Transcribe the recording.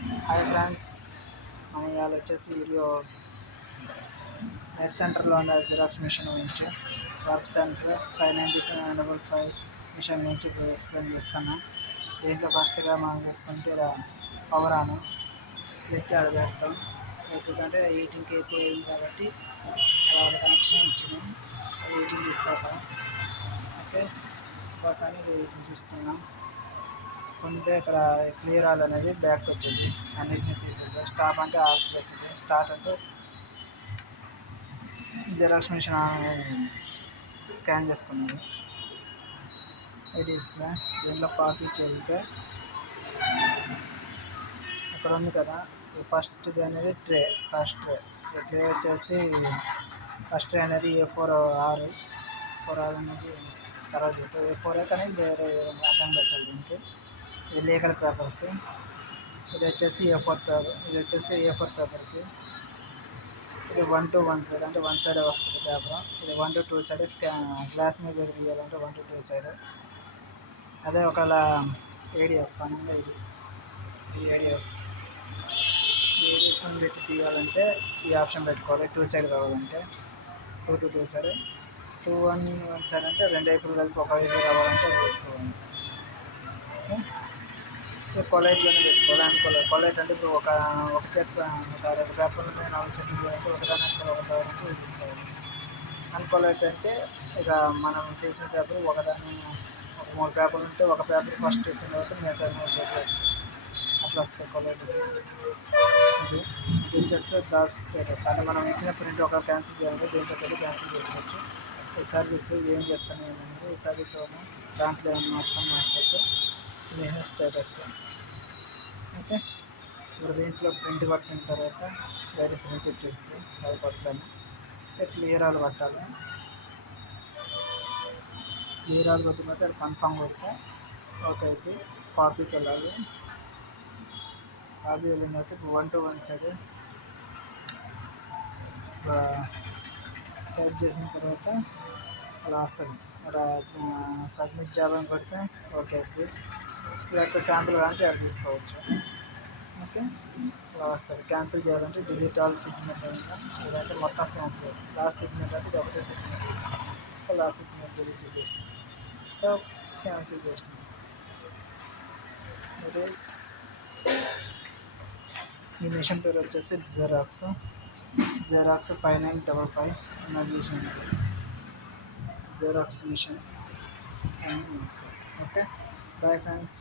Hi friends, మన ఇవాళ వచ్చేసి వీడియో నెట్ సెంటర్లో ఉన్న జిరాక్స్ మిషన్ గురించి వర్క్ సెంటర్ 595 మిషన్ నుంచి ఎక్స్ప్లెయిన్ చేస్తాను. దీంట్లో ఫస్ట్గా మనం చూసుకుంటే ఇలా పవర్ ఆన్ పెట్టి ఆడ పెడతాం. ఎందుకంటే హీటింగ్కి ఎక్కువ అయింది కాబట్టి అలా కనెక్షన్ ఇచ్చినాం. హీటింగ్ తీసుకోవటం ఓకే ఒకసారి చూస్తున్నాం. కొంటే ఇక్కడ క్లియర్ ఆల్ అనేది బ్యాక్ వచ్చింది. అన్నిటిని తీసేసి స్టాప్ అంటే ఆఫ్ చేసింది, స్టార్ట్ అంటే జిరాక్స్ మిషన్ స్కాన్ చేసుకున్నది. ఈ డిస్ప్లే దీంట్లో కాపీకి వెళ్తే ఇక్కడ ఉంది కదా, ఫస్ట్ది అనేది ట్రే. ఫస్ట్ ట్రే వచ్చేసి ఫస్ట్ ట్రే అనేది A4R అనేది తర్వాత A4 కానీ వేరే అర్థం పెట్టాలి దీనికి. ఇది లీగల్ పేపర్స్కి. ఇది వచ్చేసి A4 పేపర్, ఇది వచ్చేసి A4 పేపర్కి. ఇది 1 to 1 సైడ్ అంటే 1 సైడ్ వస్తుంది పేపర్. ఇది 1 to 2 సైడ్ గ్లాస్ మీద పెట్టి తీయాలంటే 1 to 2 సైడ్. అదే ఒకవేళ ADF అనేది ఇది ADF పెట్టి తీయాలంటే ఈ ఆప్షన్ పెట్టుకోవాలి. 2 సైడ్ కావాలంటే 2 to 2 సైడ్, 2 1 సైడ్ అంటే రెండు వైపులు కలిపి ఒక వైపు కావాలంటే అది పెట్టుకోవాలి. కొలైట్లోనే పెట్టుకోవాలి. అనుకోలేదు కొలైట్ అంటే ఇప్పుడు ఒక రెండు పేపర్లు 4 సెట్లు అంటే ఒకదాని ఒకదానికి పెట్టుకోవాలి. అన్కొలైట్ అంటే ఇక మనం తీసిన పేపర్ ఒకదాన్ని ఒక 3 పేపర్లు ఉంటే ఒక పేపర్ ఫస్ట్ వచ్చిన తర్వాత మిగతా 3 పేపర్లు వేస్తాం. అట్లా వస్తాయి కొలైట్. ఇది వచ్చేస్తే డాట్ స్టేటస్ అంటే మనం ఇచ్చిన ప్రింట్ ఒక క్యాన్సిల్ చేయాలంటే దీంట్లో వెళ్ళి క్యాన్సిల్ చేసుకోవచ్చు. ఈ సర్వీస్ ఏం చేస్తాను ఏంటంటే ఈ సర్వీస్ దాంట్లో ఏమైనా మార్చుకోవచ్చు. ఇది స్టేటస్ ఓకే. ఇప్పుడు దీంట్లో ప్రింట్ పట్టిన తర్వాత బయట ప్రింట్ వచ్చేసింది. అది పట్టాలి, క్లియర్ ఆల్ పట్టాలి. క్లియర్ ఆల్ వచ్చిన తర్వాత అది కన్ఫామ్ కొడితే ఓకే అయితే కాపీకి వెళ్ళాలి. కాపీ వెళ్ళిన తర్వాత 1 to 1 సైడ్ టైప్ చేసిన తర్వాత అలా వస్తుంది. అక్కడ సబ్మిట్ జాబ్ అని కొడితే ఓకే అయితే లేకపోతే శాంపుల్ అంటే అది తీసుకోవచ్చు. ఓకే అలా వస్తుంది. క్యాన్సిల్ చేయాలంటే డిలీట్ ఆల్ సిగ్నేచర్ ఇంకా లేదంటే మొత్తం క్యాన్సిల్. లాస్ట్ సిగ్నేచర్ అంటే ఇది ఒకటే సిగ్నేచర్, లాస్ట్ సిగ్నేచర్ డిలీట్ చేసినాం. సో క్యాన్సిల్ చేసినాం. ఇట్ ఈస్ ఈ మిషన్ పేరు వచ్చేసి Xerox 5955 machine, Xerox machine. Okay bye friends.